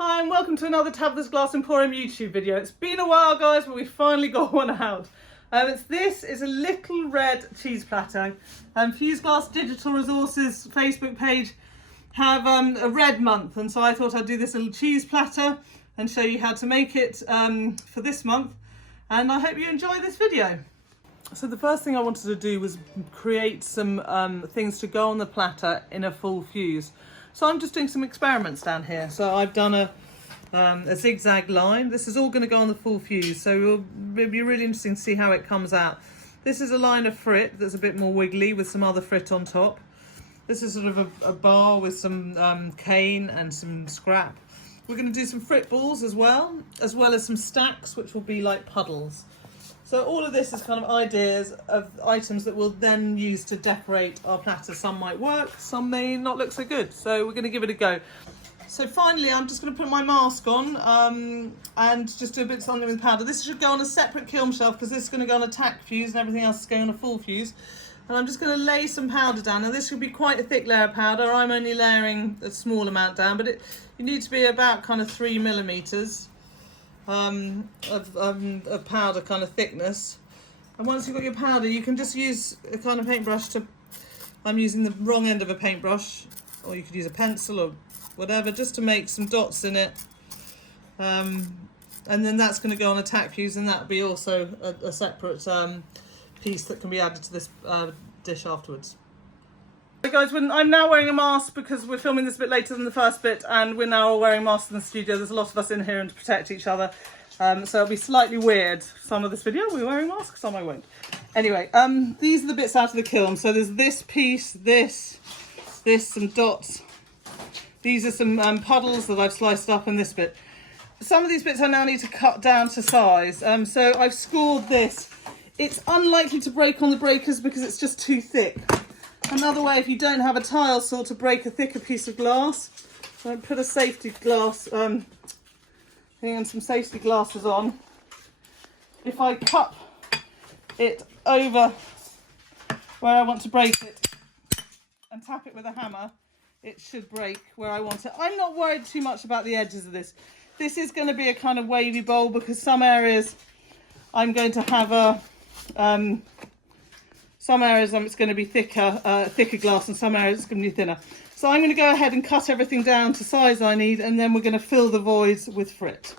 Hi and welcome to another Tabitha's Glass Emporium YouTube video. It's been a while guys, but we finally got one out. This is a little red cheese platter. Fused Glass Digital Resources Facebook page have a red month, and so I thought I'd do this little cheese platter and show you how to make it for this month, and I hope you enjoy this video. So the first thing I wanted to do was create some things to go on the platter in a full fuse. So I'm just doing some experiments down here. So I've done a zigzag line. This is all going to go on the full fuse, so it'll be really interesting to see how it comes out. This is a line of frit that's a bit more wiggly with some other frit on top. This is sort of a bar with some cane and some scrap. We're going to do some frit balls as well as some stacks, which will be like puddles. So all of this is kind of ideas of items that we'll then use to decorate our platter. Some might work, some may not look so good. So we're going to give it a go. So finally, I'm just going to put my mask on and just do a bit of something with powder. This should go on a separate kiln shelf because this is going to go on a tack fuse and everything else is going on a full fuse. And I'm just going to lay some powder down. Now this should be quite a thick layer of powder. I'm only layering a small amount down, but you need to be about kind of 3 millimeters. Of powder kind of thickness, and once you've got your powder you can just use a kind of paintbrush to, I'm using the wrong end of a paintbrush, or you could use a pencil or whatever, just to make some dots in it, and then that's going to go on a tack fuse, and that'll be also a separate piece that can be added to this dish afterwards. Hey guys, I'm now wearing a mask because we're filming this a bit later than the first bit, and we're now all wearing masks in the studio. There's a lot of us in here and to protect each other, so it'll be slightly weird. Some of this video we're wearing masks, some I won't. Anyway, these are the bits out of the kiln. So there's this piece, this, some dots. These are some puddles that I've sliced up, and this bit. Some of these bits I now need to cut down to size. So I've scored this. It's unlikely to break on the breakers because it's just too thick. Another way, if you don't have a tile saw to break a thicker piece of glass, so I put a safety glass thing and some safety glasses on. If I cut it over where I want to break it and tap it with a hammer, it should break where I want it. I'm not worried too much about the edges of this. This is going to be a kind of wavy bowl because some areas I'm going to have a some areas it's going to be thicker glass, and some areas it's going to be thinner. So I'm going to go ahead and cut everything down to size I need, and then we're going to fill the voids with frit.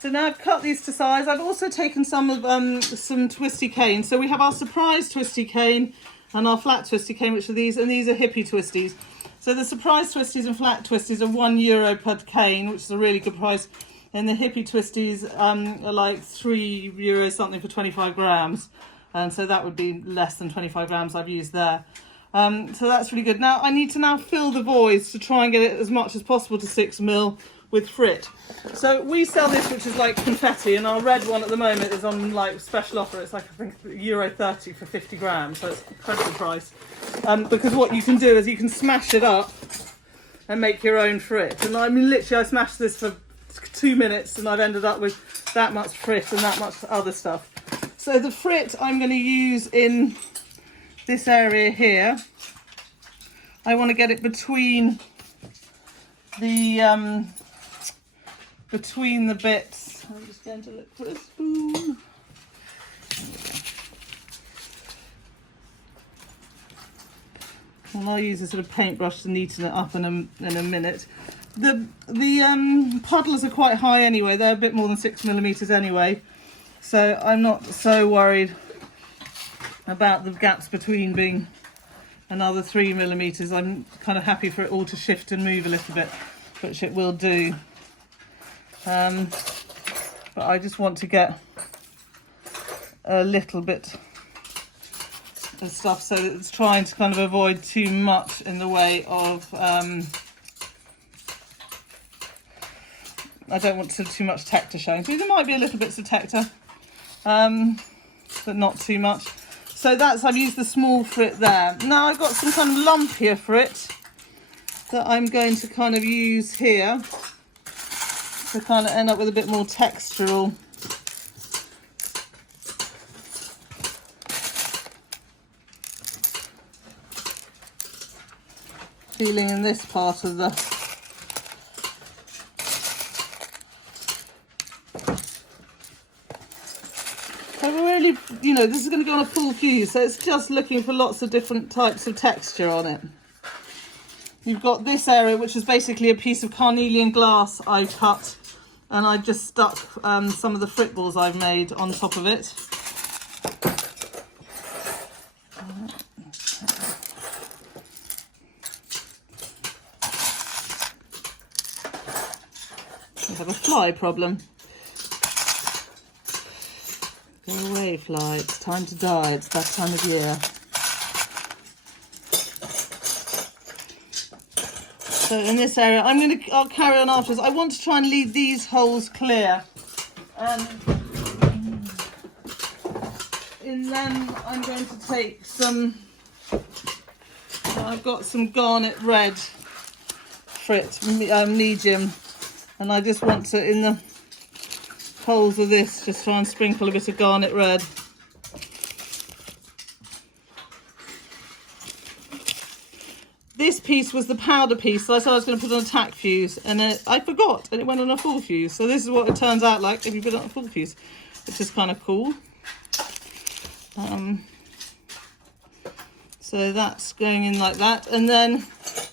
So now I've cut these to size. I've also taken some of some twisty cane. So we have our surprise twisty cane and our flat twisty cane, which are these, and these are hippie twisties. So the surprise twisties and flat twisties are €1 per cane, which is a really good price. And the hippie twisties are like €3 something for 25 grams. And so that would be less than 25 grams I've used there. So that's really good. Now I need to now fill the voids to try and get it as much as possible to 6 mil with frit. So we sell this, which is like confetti, and our red one at the moment is on like special offer. It's like, I think, €30 for 50 grams, so it's an incredible price. Because what you can do is you can smash it up and make your own frit. And I mean, literally I smashed this for 2 minutes and I've ended up with that much frit and that much other stuff. So the frit I'm going to use in this area here. I want to get it between the bits. I'm just going to look for a spoon. And I'll use a sort of paintbrush to neaten it up in a minute. The puddles are quite high anyway. They're a bit more than 6 millimeters anyway. So I'm not so worried about the gaps between being another 3 millimeters. I'm kind of happy for it all to shift and move a little bit, which it will do. But I just want to get a little bit of stuff so that it's trying to kind of avoid too much in the way of I don't want too much tekta showing. So there might be a little bits of tekta, but not too much. So I've used the small frit there. Now I've got some kind of lumpier frit that I'm going to kind of use here to kind of end up with a bit more textural. Feeling in this part of the you know, this is going to go on a full fuse, so it's just looking for lots of different types of texture on it. You've got this area, which is basically a piece of carnelian glass I cut, and I just stuck some of the frit balls I've made on top of it. We have a fly problem. Go away, fly. It's time to die. It's that time of year. So in this area, I'll carry on afterwards. I want to try and leave these holes clear. And then I'm going to take some, I've got some garnet red frit, medium. And I just want to, in the holes of this, just try and sprinkle a bit of garnet red. This piece was the powder piece, so I said I was going to put on a tack fuse, and I forgot, and it went on a full fuse. So this is what it turns out like if you put it on a full fuse, which is kind of cool. So that's going in like that, and then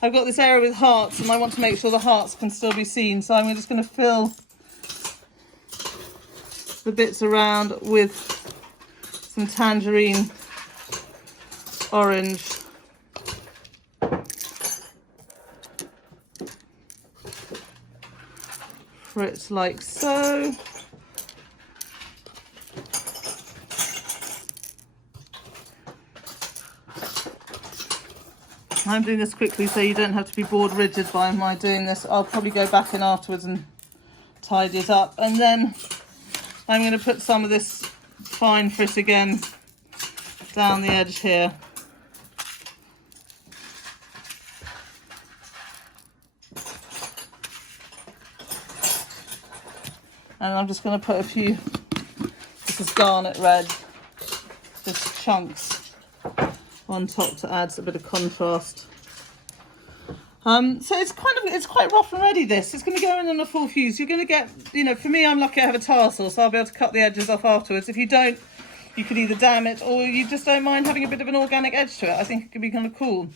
I've got this area with hearts, and I want to make sure the hearts can still be seen. So I'm just going to fill the bits around with some tangerine orange. Frits like so. I'm doing this quickly so you don't have to be bored rigid by my doing this. I'll probably go back in afterwards and tidy it up. And then I'm going to put some of this fine frit again down the edge here. And I'm just going to put a few, this is garnet red, just chunks on top to add a bit of contrast. So it's quite rough and ready, this. It's going to go in on a full fuse. You're going to get, you know, for me, I'm lucky I have a tarsel, so I'll be able to cut the edges off afterwards. If you don't, you could either dam it, or you just don't mind having a bit of an organic edge to it. I think it could be kind of cool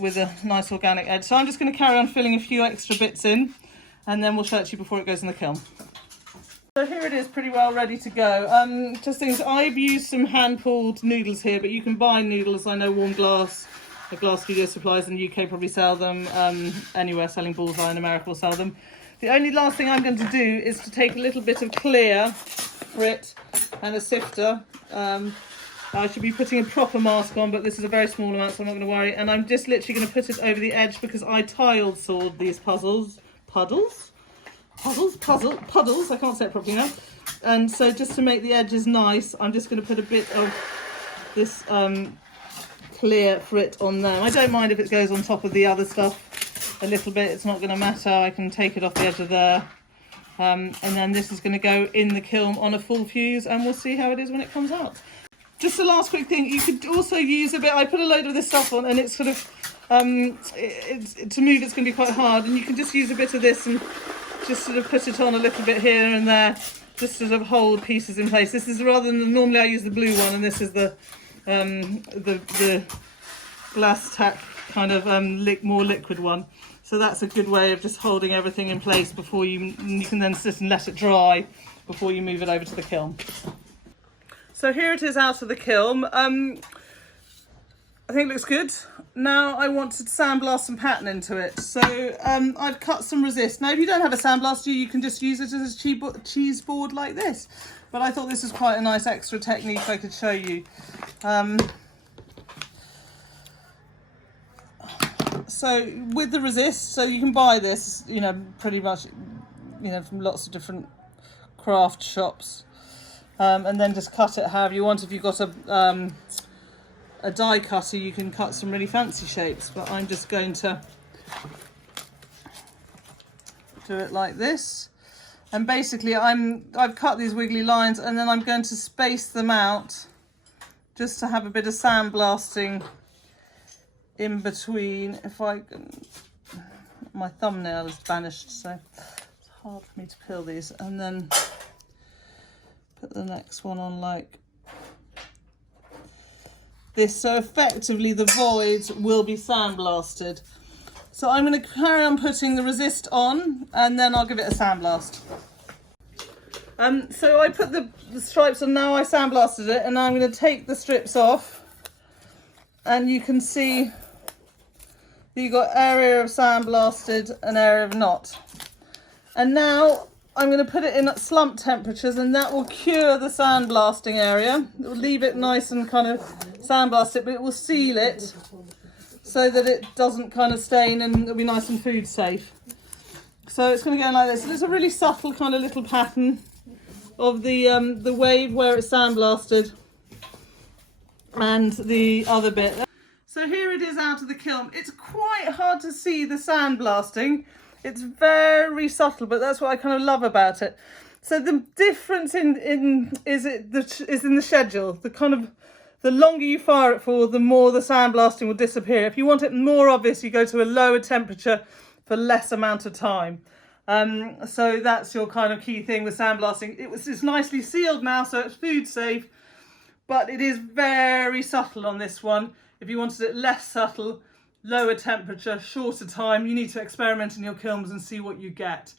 with a nice organic edge. So I'm just going to carry on filling a few extra bits in, and then we'll show it to you before it goes in the kiln. So here it is, pretty well ready to go. Just things, I've used some hand-pulled noodles here, but you can buy noodles. I know Warm Glass, the Glass Studio Supplies in the UK probably sell them. Anywhere selling Bullseye in America will sell them. The only last thing I'm going to do is to take a little bit of clear frit and a sifter. I should be putting a proper mask on, but this is a very small amount, so I'm not going to worry. And I'm just literally going to put it over the edge because I tiled sawed these puddles, I can't say it properly now. And so just to make the edges nice, I'm just going to put a bit of this clear frit on there. I don't mind if it goes on top of the other stuff a little bit, it's not going to matter. I can take it off the edge of there. And then this is going to go in the kiln on a full fuse, and we'll see how it is when it comes out. Just the last quick thing, you could also use a bit, I put a load of this stuff on, and it's sort of, to move it's going to be quite hard, and you can just use a bit of this and just sort of put it on a little bit here and there, just sort of hold pieces in place. This is rather than, normally I use the blue one, and this is the glass tack kind of more liquid one. So that's a good way of just holding everything in place before you can then sit and let it dry before you move it over to the kiln. So here it is out of the kiln. I think it looks good. Now I want to sandblast some pattern into it. So I've cut some resist. Now if you don't have a sandblaster, you can just use it as a cheese board like this. But I thought this was quite a nice extra technique I could show you. So with the resist, so you can buy this, you know, pretty much, you know, from lots of different craft shops. And then just cut it however you want. If you've got a die cutter, you can cut some really fancy shapes, but I'm just going to do it like this. And basically I've cut these wiggly lines, and then I'm going to space them out just to have a bit of sandblasting in between. If I can, my thumbnail is vanished, so it's hard for me to peel these. And then put the next one on like this, so effectively the void will be sandblasted. So I'm going to carry on putting the resist on, and then I'll give it a sandblast. So I put the stripes on now, I sandblasted it, and now I'm going to take the strips off, and you can see you've got area of sandblasted and area of not. And now I'm going to put it in at slump temperatures, and that will cure the sandblasting area. It will leave it nice and kind of sandblast it, but it will seal it so that it doesn't kind of stain, and it'll be nice and food safe. So it's going to go like this. It's a really subtle kind of little pattern of the wave where it's sandblasted and the other bit. So here it is out of the kiln. It's quite hard to see the sandblasting. It's very subtle, but that's what I kind of love about it. So the difference is in the schedule. The longer you fire it for, the more the sandblasting will disappear. If you want it more obvious, you go to a lower temperature for less amount of time. So that's your kind of key thing with sandblasting. It's nicely sealed now, so it's food safe, but it is very subtle on this one. If you wanted it less subtle, lower temperature, shorter time, you need to experiment in your kilns and see what you get.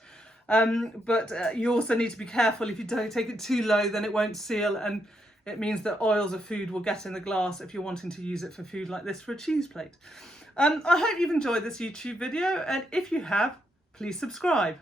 But you also need to be careful. If you don't take it too low, then it won't seal, and it means that oils of food will get in the glass if you're wanting to use it for food like this, for a cheese plate. I hope you've enjoyed this YouTube video, and if you have, please subscribe.